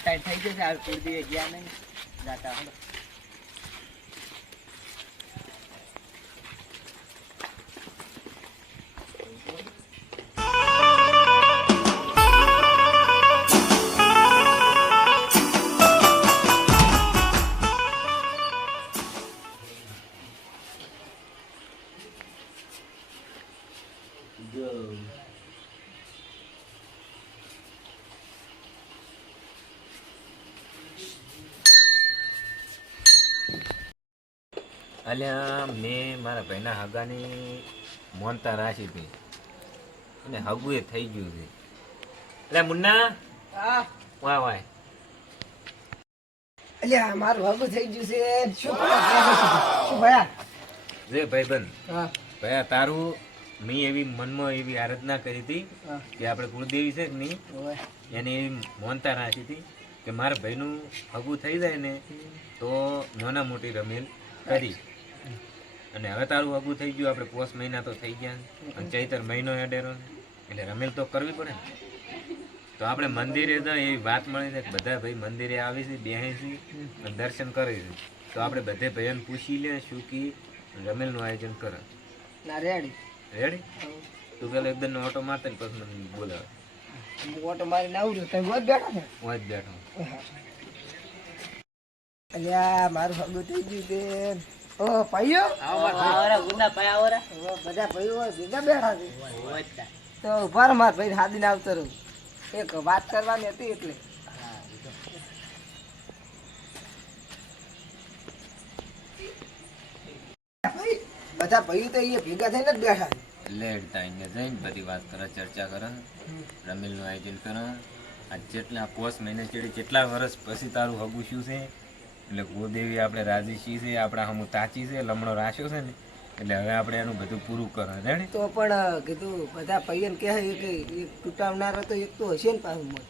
Time થઈ જશે આ કુળદેવી ગયા નહીં જાતા હો અલ્યા મેં મારા ભાઈના હગાની મોનતા રાખી હતી અને હગું એ થઈ ગયું છે. એટલે મુન્ના વાય વાય અલ્યા મારું હગું થઈ ગયું છે. શું ભયા જે ભાઈબંધ ભયા તારું મેં એવી મનમાં એવી આરાધના કરી હતી કે આપણે કુળદેવી છે કે નહીં એને એવી મોનતા રાખી હતી કે મારા ભાઈનું હગું થઈ જાય ને તો નાના મોટી રમેલ કરી. અને હવે તારું હગું થઈ ગયું, આપણે પોષ મહિના તો થઈ ગયા અને ચૈતર મહિનો એડેરો એટલે રમેલ તો કરવી પડે ને. તો આપણે મંદિરે તો એવી વાત મળી છે કે બધા ભાઈ મંદિરે આવી છે, બેહી છે અને દર્શન કરે છે. તો આપણે બધે ભાઈઓને પૂછી લે શું કી રમેલનું આયોજન કરે. Ready ready? તું પેલો એકદમ ઓટો મારતા ને પછી મને બોલાવે. ઓટો મારીને આવું છું. તમે વધ બેઠા ને? હું જ બેઠો. અલ્યા મારું હગું થઈ ગયું છે. ઓ ભાઈઓ આવરા ગુના પાય આવરા બધા ભાઈઓ ભેગા બેઠા છે. તો ઉભા રહો, મારા ભાઈ હાદીને આવતો રહું. એક વાત કરવાની હતી એટલે. બધા ભાઈઓ તો અહીંયા ભેગા થઈને જ બેઠા છે. લેડતા અહીંયા જઈને બધી વાત કરે, ચર્ચા કરે, રમેલનું આયોજન કરે. આ જેટલા પોષ મહિને ચડી કેટલા વર્ષ પછી તારું હગું શું છે એટલે ગોદેવી આપણે રાજી છીએ છે, આપણા હમું તાચી છે, લમણો રાખ્યો છે ને એટલે હવે આપણે એનું બધું પૂરું કરે. રેડી? તો પણ કીધું બધા ભાઈઓને કહે કે એક તૂટાવનારો તો એક તો હશે ને પાછું મત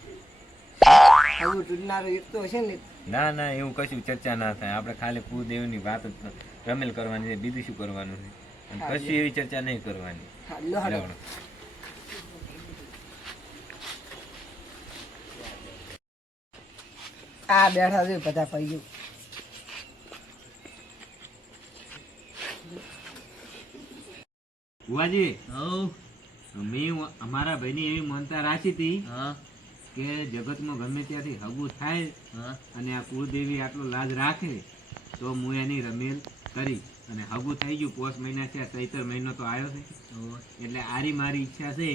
આવું તૂટનારો એક તો હશે ને. ના ના એવું કશું ચર્ચા ના થાય. આપણે ખાલી કુળદેવીની વાત જ રમેલ કરવાની છે, બીજું શું કરવાનું છે. અને કશું એવી ચર્ચા નહીં કરવાની. આ બેઠા છે બધા ભાઈઓ. બુઆજી, મેં અમારા ભાઈની એવી માનતા રાખી હતી કે જગતમાં ગમે ત્યાંથી હગું થાય અને આ કુળદેવી આટલો લાજ રાખે તો હું એની રમેલ કરી. અને હગું થઈ ગયું, પોષ મહિના છે, ચૈતર મહિનો તો આવ્યો છે એટલે આરી મારી ઈચ્છા છે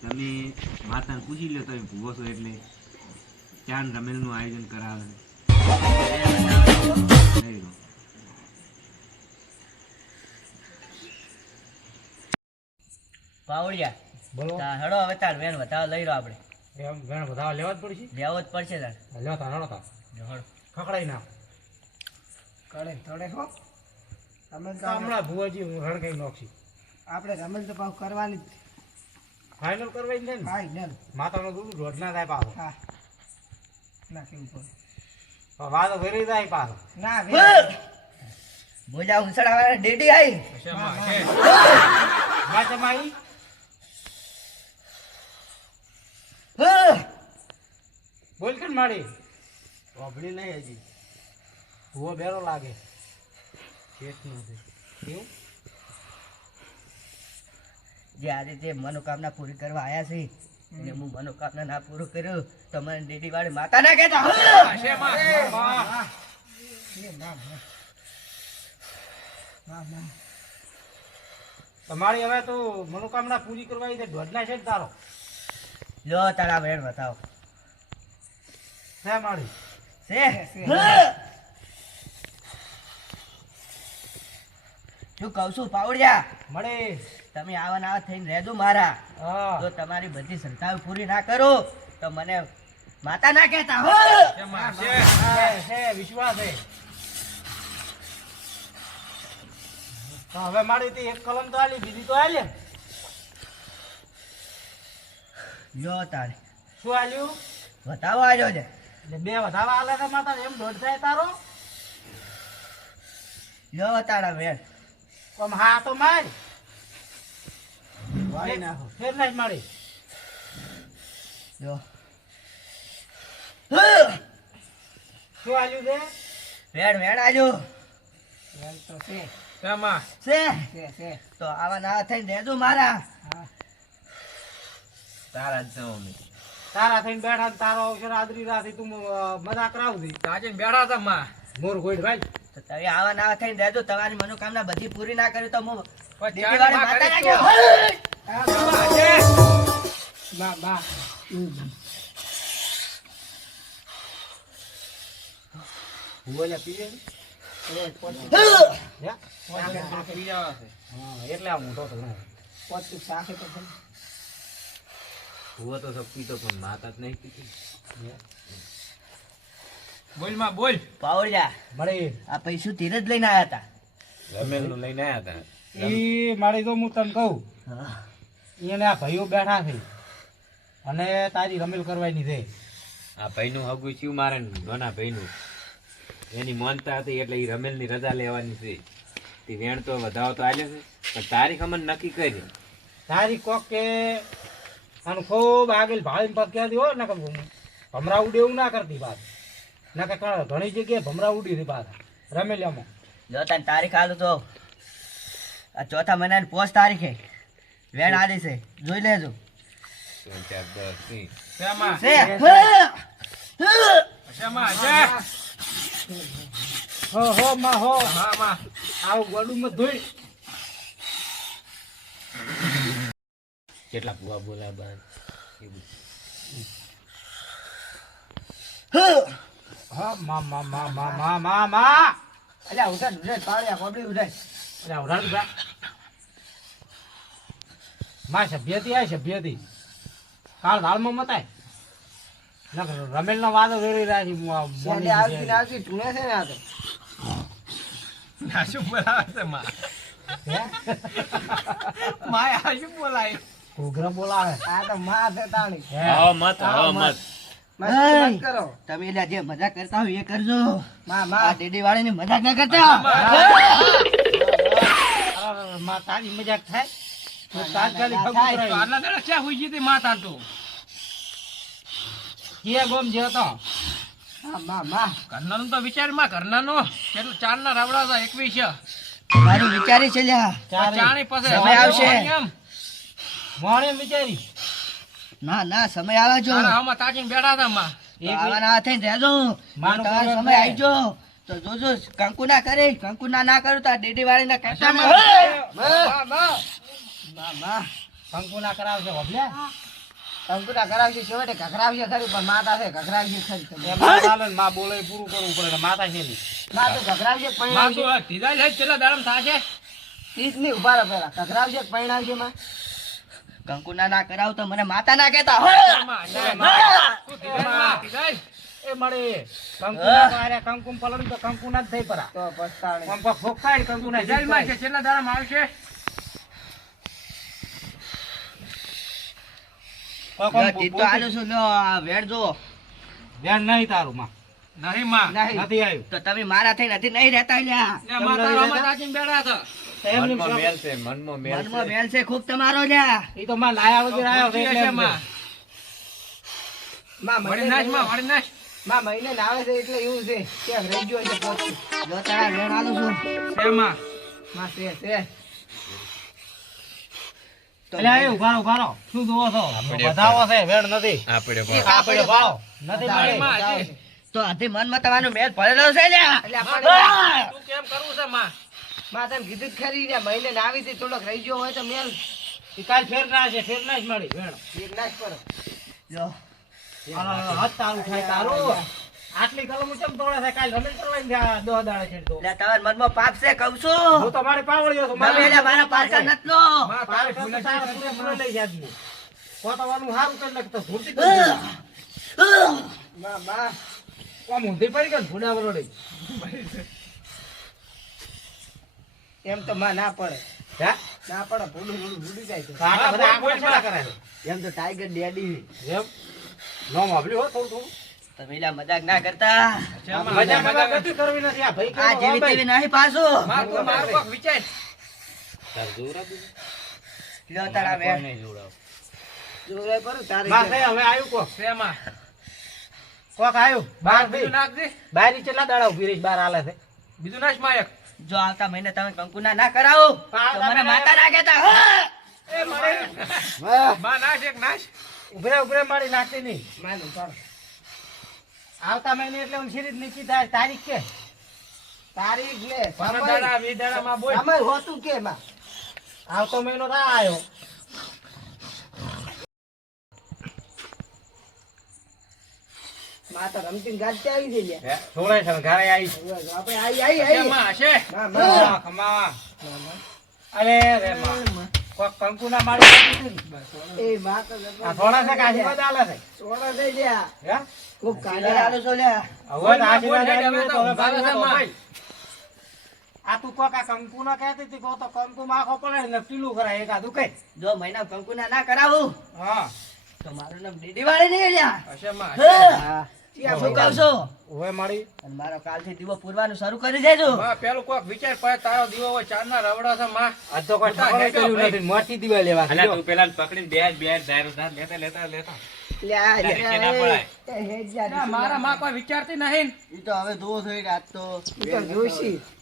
તમે માતાને પૂછી લો, તમે ભૂવો છો એટલે ચાંદ રમેલનું આયોજન કરાવે. પાવડિયા બોલો. હેડો હવે તાર વેન વધાવ લઈ રહ્યો આપણે. એમ ઘણા બધા લેવા જ પડશે. લેવો જ પડશે તાર. લેવા તા હેડો તા. ખખડાઈ ના કડે થોડે હો રમેલ તો હમણાં ભુવાજી હું રણકાઈ નોખી. આપણે રમેલ તો પાછું કરવાની જ. ફાઇનલ કરવાય ને ફાઇનલ. માતાનો દૂધ રોજ ના થાય પાછો. હા ના કેવું પડે. વાતો વેરી જાય પાછો. ના બોજા ઉંસડા વાળા ડેડી આવી. માઈ બોલ કે માડી વાપડી નહીં હજી. ભૂવો બેરો લાગે કેવું જે આ રીતે મનોકામના પૂરી કરવા આવ્યા છે અને હું મનોકામના ના પૂરું કર્યું તો મને ડેડી વાળી માતા ના કહેતા. તમારી હવે તો મનોકામના પૂરી કરવાની છે. ઢોઢના છે તારો લો તારા વેણ બતાવો હે મારી છે શું કહું છું પાવડિયા, મળે તમે આવા ના થઈને રહેજો મારા. જો તમારી બધી સંતાઓ પૂરી ના કરો તો મને માતા ના કહેતા. વિશ્વાસ છે. તો હવે મારી એક કલમ તો આલી, બીજી તો આલી. લો તારે શું આલ્યું? બતાવો આવ્યો છે. એટલે બે વધાવા આલે છે માતા, એમ દોઢ થાય તારો. લો તારા વેણ. આમ હા તો માર વાળી નાખો. ફેર નાખ મારી. લો શું આલ્યું છે? વેણ વેણ આજો એમ તો છે શેમાં? છે તો આવા ના થઈને દેજો મારા. તારા જ છો અમે. તારા થઈને બેઠા ને તારો અવસર આદરી રાથી તું મજાક રાવતી. તાજે બેઠા હતા માં. મોર ગોઈડ ભાઈ. તો તમે આવા ના થઈને દેજો. તમારી મનોકામના બધી પૂરી ના કરી તો હું ઓય દેવીવાળી ચાલ, માતા માં નાખ્યો. બા ભૂવોલિયા પીવે ને? હે? પી જવા છે. હા, એટલે આ મોટો તો ના. પોતું શાખે તો છે. ભૂવો તો સબ પીતો પણ માતા જ નહીં પીતી. બોલ માં બોલ. પાવડિયા મળે આ પૈસું ધીરજ લઈને આયા હતા. રમેલનું લઈને આયા હતા. ઈ મારી તો હું તને કહું હા. એને આ ભાઈઓ બેઠા છે અને તારી રમેલ કરવાની છે. આ ભાઈનું હગું શું મારે ને નાના ભાઈનું એની માનતા હતી એટલે એ રમેલની રજા લેવાની છે. તે વેણ તો વધાવો તો આલ્યો છે પણ તારીખ અમને નક્કી કરી. તારી કોક કે આનું ખૂબ આગળ ભાળીને પગ ક્યાં દો ને ભમરા ઉડે એવું ના કરતી વાત ના કે ઘણી જગ્યાએ ભમરા ઉડી હતી પાછા રમેલિયામાં. જો તને તારીખ આલું તો આ ચોથા મહિનાની 5 તારીખે વેણ આલી છે. જોઈ લેજો. 3, 4, 10 થી. છે. હો માં હો હા માં આવું ગોડું માં ધોઈ કેટલા ભૂવા બોલા બાદ એવું. હા માં અલ્યા ઉઠાડ પાડ્યા કોબડી ઉઠાડ. અરે ઉડાડ બા માં સભ્યથી આ સભ્યથી કાળ વાળમાં મતાય રમેલ નો વાદો વેરી રાખી એટલે આવતી ને આવતી ધૂણે છે ને આ તો. શું બોલાવે છે માં માય આ શું બોલાય પ્રોગ્રામ બોલાવે આ તો માં છે તાણી. હા મત હા મત. મસ્તી મત કરો. તમે એટલે જે મજાક કરતા હોય એ કરજો. માં આ માં ડેડી વાળીની મજાક ના કરતા. માં તારી મજાક થાય તો તાત્કાલિક ના ખબર થાય. પડાય. આટલા દાડા ક્યાં હોઈ ગઈ તી માં તાતો કે ગોમ જે હતો માં ઘરનાનું તો વિચાર માં ઘરનાનો કેટલું ચાર ના રાવડા હતા 21 મારી વિચારી છે લ્યા. ચાણી પાસે સમય આવશે. મોણે વિચારી ના ના સમય આવે જો. આમાં તાજીને બેઠા હતા માં તો આવા ના થઈને રહેજો. માનો તમારો પ્રોગ્રામ સમય થાય. આવી જો તો જોજો કંકુ ના કરે. કંકુ ના કરું તો આ ડેડી વાળીના કહેતા કંકુ ના કરાવશે ભબ્યા કંકુટા કરાવશે છેવટે ઘઘરાવશે ખરી પણ માતા છે ઘઘરાવશે ખરી તમે. એમાં ચાલે ને માં બોલે એ પૂરું કરવું પડે માતા છે ની માં તો ઘઘરાવશે કે પૈણાવશે. ઢીલા છે કેટલા દાડમ થાશે તીજ નહીં ઉભા રહો પેલા ઘઘરાવશે કે પૈણાવશે માં. કંકુ ના કરાવ તો મને માતા ના કહેતા. એ મળે કંકુ ના કારે કંકુ પલન તો કંકુ ના જ થઈ પરા તો પસ્તાણે. પંપા ફોકાય કંકુ ના જેલમાં છે કેટલા દાડમ આવશે તીજ તો આલ્યો છું. લ્યો આ વેણ જો. ધ્યાન નહીં તારું માં નહીં માં નહીં. નથી આવ્યું તો તમે મારા થઈ નથી નહીં રહેતા લ્યા. મનમાં મેલ છે મનમાં મેલ મનમાં છે. મેલ છે ખૂબ તમારો લ્યા. એ તો માં લાયા વગર આવ્યો છે એટલે માં મહિને નાવે છે એટલે એવું છે ક્યાંક રહી ગયો છે પોતું. જો તારા વેણ આલું છું. માં છે તો એટલે એ ઉભા રહો શું જોવો છો વધાવો છે વેણ નથી આપણે આપણે ભાવ નથી વધારે મળે વધારે. તો આથી મનમાં તમારો મેલ પડેલો છે લ્યા. એટલે આપણે તું કેમ કરવું છે માં માં તને કીધું જ ખરી ને મહિને નાવી હતી થોડોક રહી ગયો હોય તો મેલ ઈ કાલ ફેર ના છે ફેર ના જ મળી વેણ એક નાશ કરો. જો હાથ તારું થાય તારું આટલી કલમો કેમ તોડે છે કાલ રમેલ કરવાની છે 10 દાડે છે તો લ્યા તમારા મનમાં પાપ છે કહું છું. હું તો મારી પાવળિયો છું તમે લ્યા મારા પારકા નથી લો. તારે પૂરે લઈ જાજે પોતાવાનું હારું કરી નાખ તો ધૂળતી કરી દે. માં આમ ઊંધી પડી ગઈ ભૂડા વરોડી એમ તો માં ના પડે હે ના પડે ભૂલું ભૂલી જાય છે. આટલા બધા આંકડા છેડા કરે છે એમ તો ટાઈગર ડેડી. એમ નો માપલ્યું હો થોડું તમે લ્યા મજાક ના કરતા. મજા નથી કરવી નથી આ ભાઈ આ જેવી તેવી નહીં પાછું. તાર જોરા લ્યો તારા વેણ. નહીં જોડાવ. જોરાય પર તારે માં હવે આવ્યું કો કોક આવ્યું બાર બીજું નાખજે. બાર ની કેટલા દાડા ઉભી રહી બાર હાલે છે બીજું નાખ માં એક. જો આવતા મહિને તમે કંકુના ના કરાવો તો મને માતા નાખે તા એ મારે વાહ માં નાશ એક નાશ. ઉભરે મારી નાખતી નહીં માનું ચાલો આવતા મહિને એટલે હું સિરીજ નીચી થાય તારીખ કે તારીખ લે 15 દાડા 20 દાડા માં બોલ. સમય હોતું કે માં આવતો મહિનો ના આવ્યો માં તો રમતીન ગાજતે આવી છે લ્યા. થોડે છે ને ઘરે આવી આપણે આઈ હશે માં હશે. ખમા ખમા અરે રે માં કોક કંકુ ના મારી એ માં તો આ થોડા છે કાશી માં ચાલે છે સોડા થઈ ગયા હે ખૂબ કાલે કાઢ્યા આલો છો લ્યા હવે તો આશીર્વાદ બોલ, બોલ, આવ્યો તો હવે બોલ, બાજુ બોલ, ભાઈ. આ તું કોક આ કંકુ ના કહેતી હતી કહો તો કંકુ માં આખો પડે ને પીલું કરાય એક આધું કઈ જો મહિના કંકુના ના કરાવું હા તો મારું નામ ડીડી વાળી નહીં લ્યા હશે માં હશે. હા. ત્યાં શું કહું છું હવે મારી અને મારો કાલથી દીવો પૂરવાનું શરૂ કરી દેજો માં પેલું કોક વિચાર પડે તારો દીવો હોય ચાંદના રવડા છે માં. આજ તો કોઈ ઠકાણું કર્યું નથી મોટી દીવા લેવા અલ્યા તું પેલા પકડીને બે ધારો ધાર લેતા લેતા લેતા લ્યા તારે કેના પડાય? એ હેડ જા ના, મારા માં કોઈ વિચારતી નહીં. ઈ તો હવે દો થઈ રાત તો ઈ તો જોશી તારા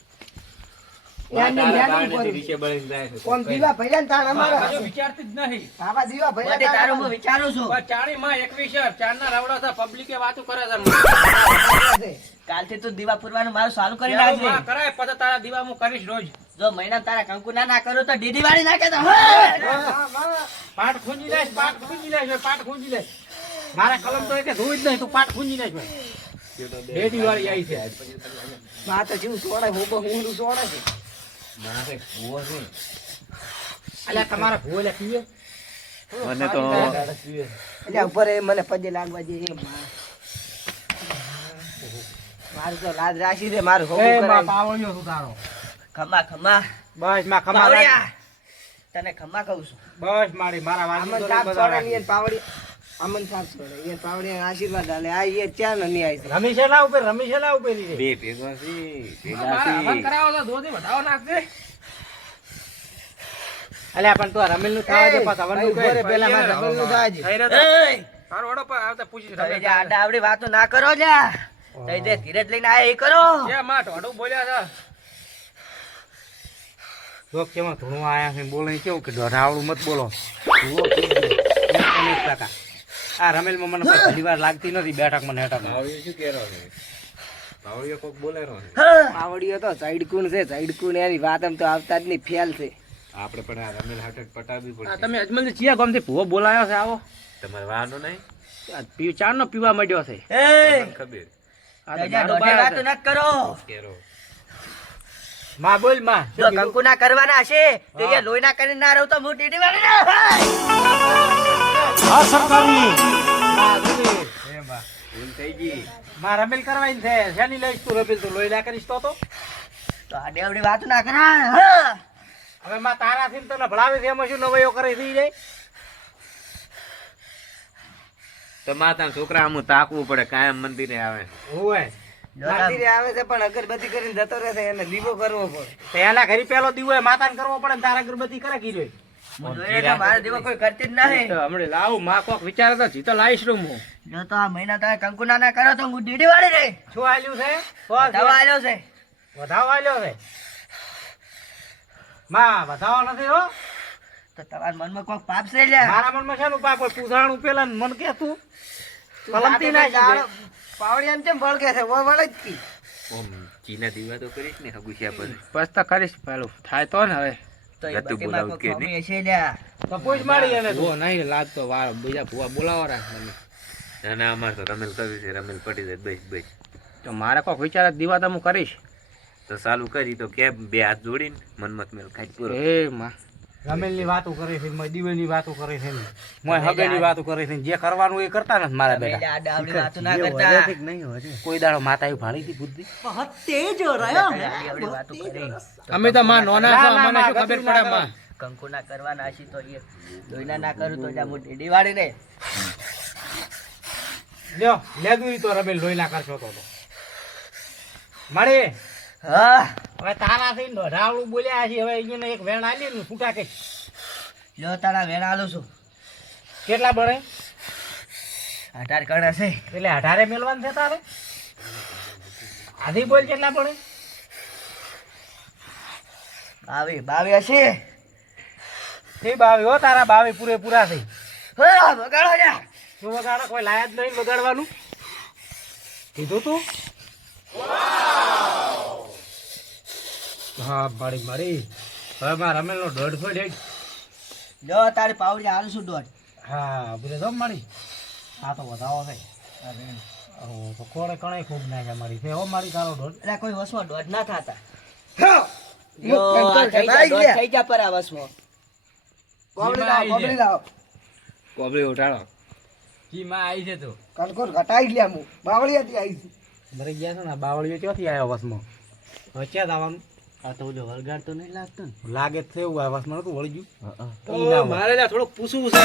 યાની બાર યાની નથી પર નીચે બળીને જાય છે. કોમ દીવા ભર્યા ને તાણ માં અમારા કશું વિચારતી જ નહીં. બાબા દીવા બધે ભર્યા તારું તાણ હું વિચારું છું પણ ચાણી માં 21 ચાંદના રવડા છે પબ્લિકે વાતો કરે છે. અમારા. કાલથી તું દીવા પૂરવાનું મારું ચાલુ કરી પેલું નાખજે માં કરાય પછી તારા દીવા હું કરીશ રોજ. જો મહિના તારા કંકુ ના કરું તો ડીડી વાળી નાખે તો પાટ ખૂંજી લેશ પાટ ખૂંજી લેશ પાટ ખૂંજી લેશ મારા કલમ તો એક ધોઈ જ નહીં તું પાટ ખૂંજી લેશ બેટી વાળી આવી છે માં તો જીવ સોડે હોબો હું સોડે છે મારે ભૂવો છે. અલ્યા તમારા ભૂલે પીવે મને તો એટલે ઉપર એ મને પજે લાગવા દે એ માં મારું તો લાજ રાખી દે મારું હોબો એ માં કરાય પાવળિયો છું તારો ખમા ખમા બસ માં ખમા પાવડિયા તને ખમા કહું છું બસ મારી મારા અમન વાલી સાપ સોડે ની પાવડી અમન સાપ સોડે એ પાવડી આશીર્વાદ આલે આ એ ત્યાં ન આવી છે રમેશેલા ઉપર રી બે ભેગા છે ભેગા મારા હવન છે. કરાવો તો દોધી વધાવો નાખજે. અલ્યા પણ તું રમેલ નું ખાવા દે પાછા ભાઈ ઉભો રે, પેલા માં ડબલ નું થાજે. થઈ રહ્યો તો. એય! હારો વડો પર આવતા પૂછીશ તમે રમેશ જે આડા આવડી વાતો ના કરો લ્યા તઈ જે ધીરજ લઈને આયા એ કરો છે માં ઢોઢું બોલ્યા છે. લોક કેમાં ધૂણું આયા છે બોલે કેવું કે રાવડું મત બોલો જુઓ કેવું છે. 1 આ રમેલમાં મને કોઈ ઘણી વાર લાગતી નથી બેઠકમાં ને હેઠકમાં ભાવડીઓ શું કહેરો છે? ભાવડીઓ કોક બોલેરો છે. પાવડીઓ તો સાઈડકુન છે સાઈડકુન એની વાત એમ તો આવતા જ નહીં ફેલ છે આપણે પણ આ રમેલ હાટે પટાવવી આ પડશે. તમે અજમલજી ચિયા ગામથી ભૂવો બોલાયો છે આવો. તમારે વાનો નહીં? આ ચારનો પીવા માંડ્યો છે. એય! તમને ખબર. આ તો તઈ જે દાડો દોઢે બાર વાતો છે. નત કરો કેરો. માં બોલ માં જો કંકુ ના કરવાના હશે તો એ લોહી ના કરીને ના રહું તો હું ડીડી વાળી ના ભૂલ થઈ ગઈ. માં રમેલ કરવાની છે શેની લઈશ તું રમેલ તું લોહી ના કરીશ તો તો આડી આવડી વાતો ના કરાય હવે માં તારાથી તને ભણાવે છે એમાં શું નવાઈઓ કરી થઈ જાય તો માતા છોકરા આમ તાકવું પડે કાયમ મંદિરે આવે. ઓય મંદિરે આવે છે પણ અગરબત્તી કરીને જતો રહે છે એને દીવો કરવો પડે તો એના ઘરે પેલો દીવો એ માતાને કરવો પડે ને તારા અગરબત્તી કરે કીધું હું જોઈ રહ્યો મારા દીવો કોઈ કરતી જ નહીં તો હમણાં લાવું માં કોક વિચારે તો જીતો લાવીશ રૂમ હું. જો તો આ મહિના તમે કંકુ ના કરો તો હું ડીડી વાળી રહી શું આલ્યું છે દવા આવ્યો છે વધાવો આલ્યો છે માં વધાવો નથી હો તો તમારા મનમાં કોઈ પાપ છે લ્યા મારા મનમાં શેનું પાપ હોય પૂજાણું પેલા ને મન કે તું કલમતી ના દાડો પાવડી એમ કેમ બળકે છે ઓ વળે જ કી ઓમ ચીના દીવા તો કરીશ ને હગુસિયા પર. બસ તો કરીશ પેલું થાય તો ને હવે. તો એ ગતું બધી બોલાવું માં કે કોઈ નહીં? ખોમી હશે લ્યા તો પૂછ મારી એને તું ભૂવો નહીં લાગતો વાર બીજા ભૂવા બોલાવો રાખ મને. ના ના અમારે તો રમેલ કર્યું છે રમેલ પટી જાય બસ બસ. તો મારે કોક વિચારે દીવા તો હું કરીશ. તો ચાલુ કરી તો કેમ બે હાથ જોડીને મનમત મેલ ખાઈ પૂરો. એ માં રમેલ ની વાતો કરે છે મોય દીવે ની વાતો કરે છે મોય હગે ની વાતો કરે છે જે કરવાનું એ કરતા નથી મારા તમે બેટા લ્યા આડા આવડી વાતો ના કરતા કોઈ દાડો માતા એવું ભાળી હતી બુદ્ધિ આડી આવડી વાતો કરી અમે તો માં નોના છો અમને શું ખબર પડે માં. કંકુ ના કરવાના હશે તો એ લોહીના ના કરું તો જા હું ડીડી વાળી રે લ્યો લેદુરી તો રમેલ લોહી ના કરશો તો મારે હા હવે તારા થી રાવળું બોલ્યા છે હવે અહીંયા એક વેણ આલી ને છૂટા કે લ્યો તારા વેણ આલું છું કેટલા બને 18 કણ હશે. એટલે 18 મેલવાનું છે તારે આધી બોલ કેટલા પડે 22 હશે. તે 22 હો તારા 22 પૂરેપૂરા થઈ હા, વગાડો જા. શું વગાડો કોઈ લાયા જ નહીં વગાડવાનું કીધું તું હા મારી મારી હવે મારા રમેલનો 150 ડેટ જો તારી પાવડી હાલ શું દોઢ. હા બોલે તો મારી આ તો વધાવો છે તો કોડે કણે ખૂબ નાખ્યા મારી છે હો મારી તારો 150 એટલે કોઈ વસમાં દોઢ ના થતા. હા જો આ થઈ જા, ઘટાઈ દોઢ ગયા. થઈ જા પર આ વસમાં. કોબળી લાવો કોબળી ઉઠાડો ચીમાં આવી છે તો કનકોર ઘટાઈ ગયા હું બાવળિયાથી આવી છું. મરી ગયા છે ને બાવળીઓ ક્યાંથી આવ્યો વસમાં હવે ક્યાં આવવાનું આ તો ઓલો વળગાડ તો નહીં લાગતો ને. લાગે જ છે એવું આ વસમાં નતું વળી ગયું મારે થોડુંક પૂછવું છે